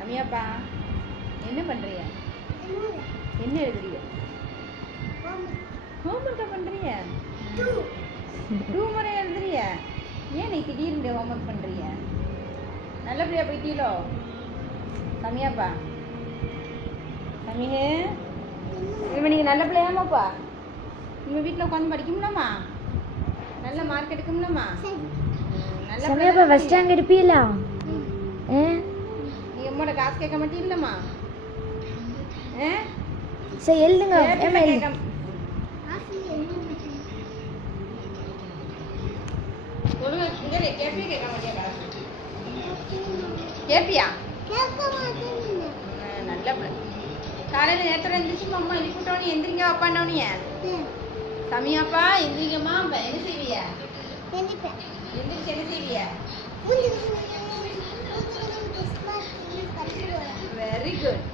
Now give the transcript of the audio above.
ரம்யாப்பா என்ன பண்ணுறிய? என்ன எழுதுறிய? ஹோம்ஒர்க்கா பண்ணுறிய? 2 முறை எழுதுறிய? ஏன் நீ திடீர்னு ஹோம்ஒர்க் பண்ணுறிய? நல்லபடியா போயிட்டீங்களோ ரம்யாப்பா? ரம்யே இவன் நீங்கள் நல்ல பிள்ளையாமாப்பா? உங்கள் வீட்டில் உட்காந்து படிக்கணும்லாமா? நல்ல மார்க் எடுக்கணும்லாமா? நல்ல சமயப்பா ஃபர்ஸ்ட் ரேங்க் எடுப்பீங்களா? நீ அம்மாவோட காசு கேட்க மாட்டீங்களா? சரி எழுதுங்க. ஏமா எழுதுங்க. ஒழுங்கா இங்கே கேட்பியா கேட்க மாட்டியா காசு? கேட்பியா? நல்ல பிள்ளை. காலையில் நேரத்தில் எழுந்திரிச்சுமா அம்மா எழுப்பிட்டோன்னு எந்திரிங்க அப்பாண்டோனிய சமியாப்பா எந்திரிங்கம்மா. என்ன செய்விய? எந்திரிச்சு என்ன செய்விய? Very good.